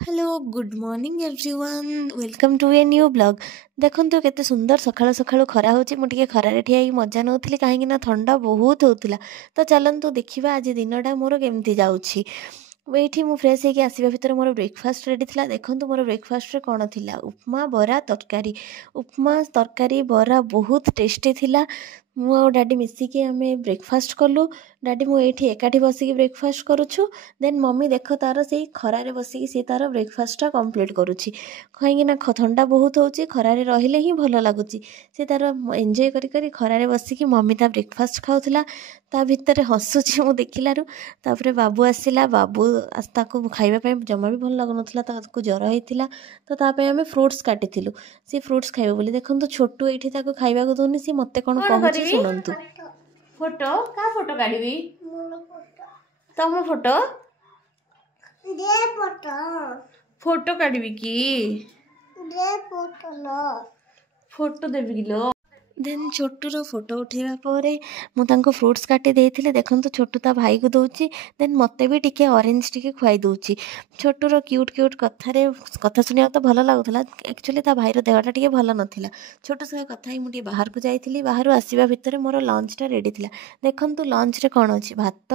Hello good morning everyone welcome to a new blog. देखो केते सुंदर सकाळु सकाळु खरा होची। मु टिके खरारे ठिया होई मजा नउथली काहेकि ना ठंडा बहुत होउतला। तो चलंतु देखिबा आज दिनटा मोर केमती जाउची। एठी मु फ्रेश होके आसीबा भितर मोर ब्रेकफास्ट रेडी थिला। देखंतु मोर ब्रेकफास्ट रे कोन थिला उपमा बरा तरकारी। उपमा तरकारी बरा बहुत टेस्टी थिला। मु आ डैडी मिसिकी आमे ब्रेकफास्ट कलु। डैडी मु एठी एकाठी बसिकी ब्रेकफास्ट करूछु। देन मम्मी देख तार से खरारे बसिकी सी तार ब्रेकफास्टा कंप्लीट करुछि। कहीं ना ठंडा बहुत होची खरारे रहिले ही भल लगुची। से तार एंजॉय करी करी खरारे बसिकी मम्मी ता ब्रेकफास्ट खाउथला। ता भितर हसुची मु देखिलारु। तापरे बाबू आसिला। बाबू ताको खाइबा पय जमा भी भल लगनथला। ताको ज्वर होइतिला। तो तापय हमें फ्रूट्स काटिथिलु। से फ्रूट्स खाइबो बोली देखंतु छोटू एठी ताको खाइबा को दोनी। से मते कोन कहूची सुनंतु। फोटो का फोटो काढिबी तम फोटो दे फोटो काढिबी की दे फोटो देबी कि लो। देन छोटूर फोटो उठेबा परे मु तांको फ्रूट्स काटी देइथिले। देखंतु छोटू ता भाई को दउची। देन मते भी टिके ऑरेंज टिके खुआई दउची। छोटूर क्यूट क्यूट कथा सुनिया तो भल लागुथला। एक्चुअली ता भाईर देहटा टिके भल नथिला। छोटू संगे कथा ही मु टिके बाहर को जाइथिली। बाहर आसीबा भितर मोर लंच टा रेडी थिला। देखंतु लंच रे कोन अछि भात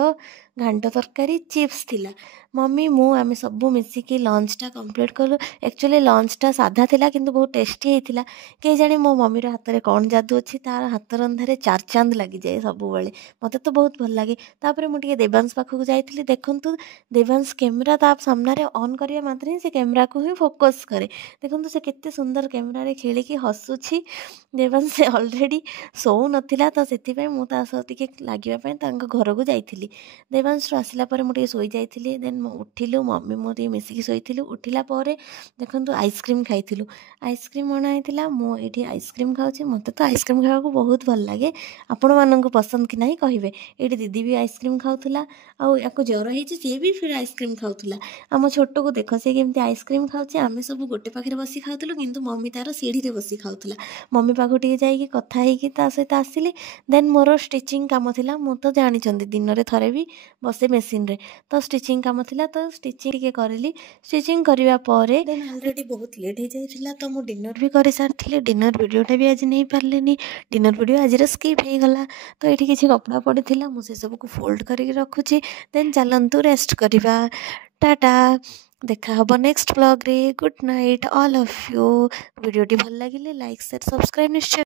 घांट तरकारी चिप्स थिला। मम्मी मु आमे सबु मिसिकी लंच टा कंप्लीट कलु। एक्चुअली लंच टा साधा थिला किंतु बहुत टेस्टी हेतिला। के जाने मो मम्मी रो हाथ रे कोन जादू अच्छी तार हाथ रंधारे चार चांद लगी जाए सब बेले। मते तो बहुत भल लगे। तापरे मु टिके देवांश पाखक जाइथिली। देखंतु देवांश कैमरा ता सामने रे ऑन करिया मात्र ही से कैमरा को ही फोकस करे। देखंतु से केते सुंदर कैमरा रे खेली की हसुची। देवांश से ऑलरेडी सो नथिला तो सेति पय मु ता सह टिके लागिबा पय तांको घर को जाइथिली। देवांश रो आसिला परे मु टिके सोई जाइथिली। देन मु उठिलु मम्मी मो टिके मिसिकी सोइथिलु। उठिला परे देखंतु आइसक्रीम खाइथिलु। आइसक्रीम बना हेतिला। मु एठी आइसक्रीम खाउची। मते तो आइसक्रीम खावा को बहुत भल लागे। आपण माननकु पसंद कि नाही कहिबे। एठी दीदी भी आइसक्रीम खाउथुला। आ याको ज्वर हेची से भी फिर आइसक्रीम खाउथुला। आम छोटो को देख से केमती आइसक्रीम खाउची। आमे सब गोटे पाखरे बसी खाउथुलु किंतु मम्मी तार सीढ़ी रे बसी खाउथुला। मम्मी पाखु टिके जाईकी कथा हेकी ता सहित आसिली। देन मोर स्टिचिंग काम थिला। मु तो जानि चंदी दिन रे थरे भी बसे मशीन रे। तो स्टिचिंग काम थिला तो स्टिचिंग टिके करली। स्टिचिंग करिवा परे देन ऑलरेडी बहुत लेट हे जाइथिला। तो मु डिनर भी करि सारथिले। डिनर वीडियोटा भी आज नहीं पारलेनी। डिनर वीडियो आज स्किप हो गला। तो ये किसी कपड़ा पड़ीला मुझे सब को फोल्ड करके रखुची। देन चलंतु रेस्ट करिबा। टाटा देखा हबो नेक्स्ट ब्लॉग रे। Good night all of you. Video T भल लागिले लाइक शेयर सब्सक्राइब निश्चय।